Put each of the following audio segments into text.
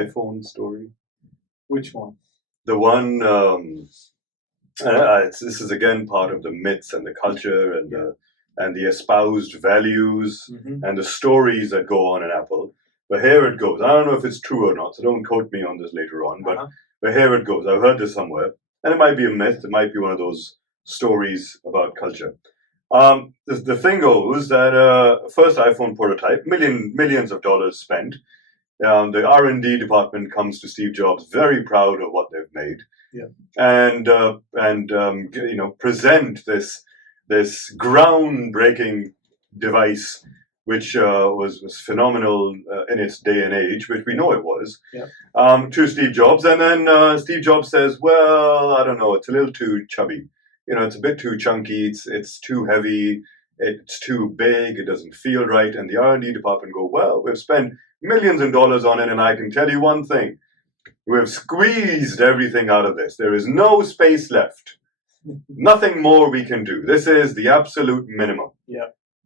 iPhone story? Which one? The one. This is again part of the myths and the culture and the espoused values and the stories that go on in Apple. But here it goes. I don't know if it's true or not, so don't quote me on this later on. But here it goes. I've heard this somewhere, and it might be a myth. It might be one of those stories about culture. The thing goes that first iPhone prototype, millions of dollars spent. The R&D department comes to Steve Jobs, very proud of what they've made, and present this groundbreaking device, which was phenomenal in its day and age, which we know it was, to Steve Jobs. And then Steve Jobs says, well, I don't know, it's a little too chubby. It's a bit too chunky, it's too heavy, it's too big, it doesn't feel right. And the R&D department go, well, we've spent millions of dollars on it, and I can tell you one thing. We've squeezed everything out of this. There is no space left. Nothing more we can do. This is the absolute minimum.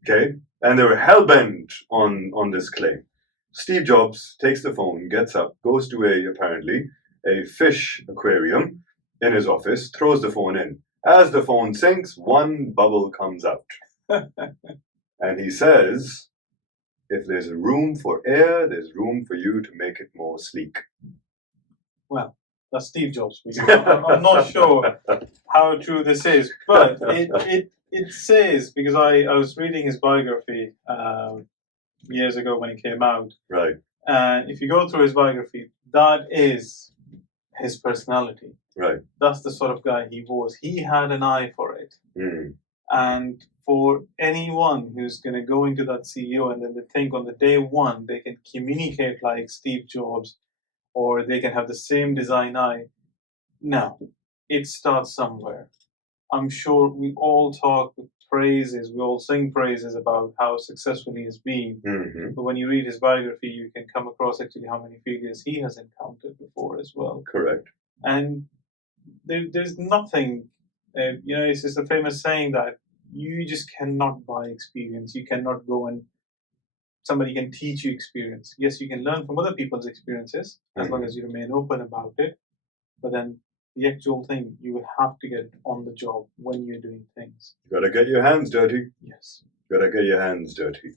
Okay? And they were hell-bent on this claim. Steve Jobs takes the phone, gets up, goes to apparently a fish aquarium in his office, throws the phone in. As the phone sinks, one bubble comes out. And he says, if there's room for air, there's room for you to make it more sleek. Well, that's Steve Jobs. I'm not sure how true this is, but it says, because I was reading his biography years ago when it came out. Right. And if you go through his biography, that is his personality. Right. That's the sort of guy he was. He had an eye for it. And for anyone who's going to go into that CEO and then they think on the day one they can communicate like Steve Jobs or they can have the same design eye, no, it starts somewhere. I'm sure we all talk praises, we all sing praises about how successful he has been. But when you read his biography, you can come across actually how many failures he has encountered before as well. Correct. And there's nothing, it's just a famous saying that you just cannot buy experience. You cannot go and somebody can teach you experience. Yes, you can learn from other people's experiences as long as you remain open about it. But then the actual thing, you have to get on the job when you're doing things. You gotta get your hands dirty. Yes. You gotta get your hands dirty.